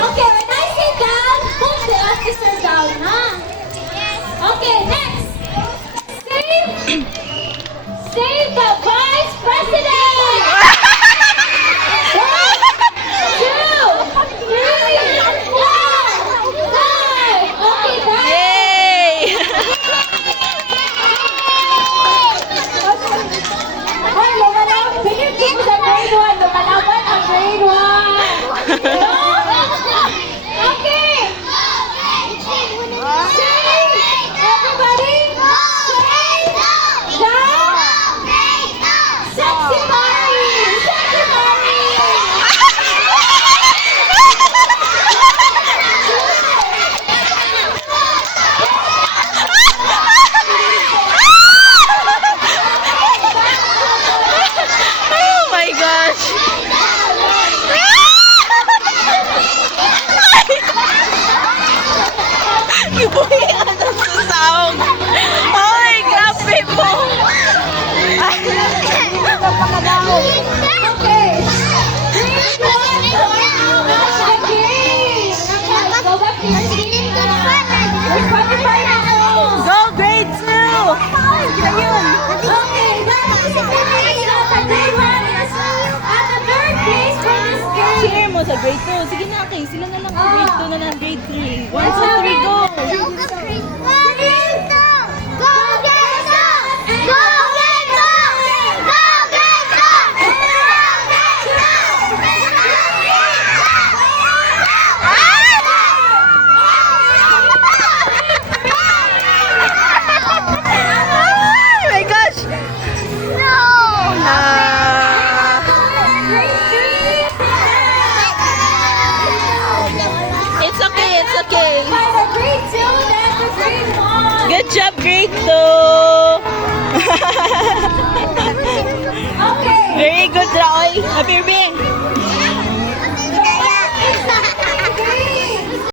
Okay, when I say down, push the officer down, huh? Okay, next. Save the Vice President! 1, 2, 3, 4, 5. Okay, guys. Yay! Hoy, lumalaw. Believe ko sa grade 1. Lumalawan ang grade 1. Okay. Save. Everybody. Save. Down. Sexy Mari. Sexy Mari. Oh my gosh! Ibuhian ang sasawag! Ay, grabe mo! Okay. Grade 1 for the game. Go back to your seat. We're 45 na ako. Go grade 2! Ayun! Okay, that's the grade 1 is at the third place for this game. Cheer mo sa grade 2. Sige na, okay. Sila na lang ang grade 2 na lang grade 3. 1, 2, 3, go! Oh my gosh! It's okay, it's okay. By the grade 2 and the grade 1. Good job, grade 2! Okay. Very good, Roy. Happy birthday!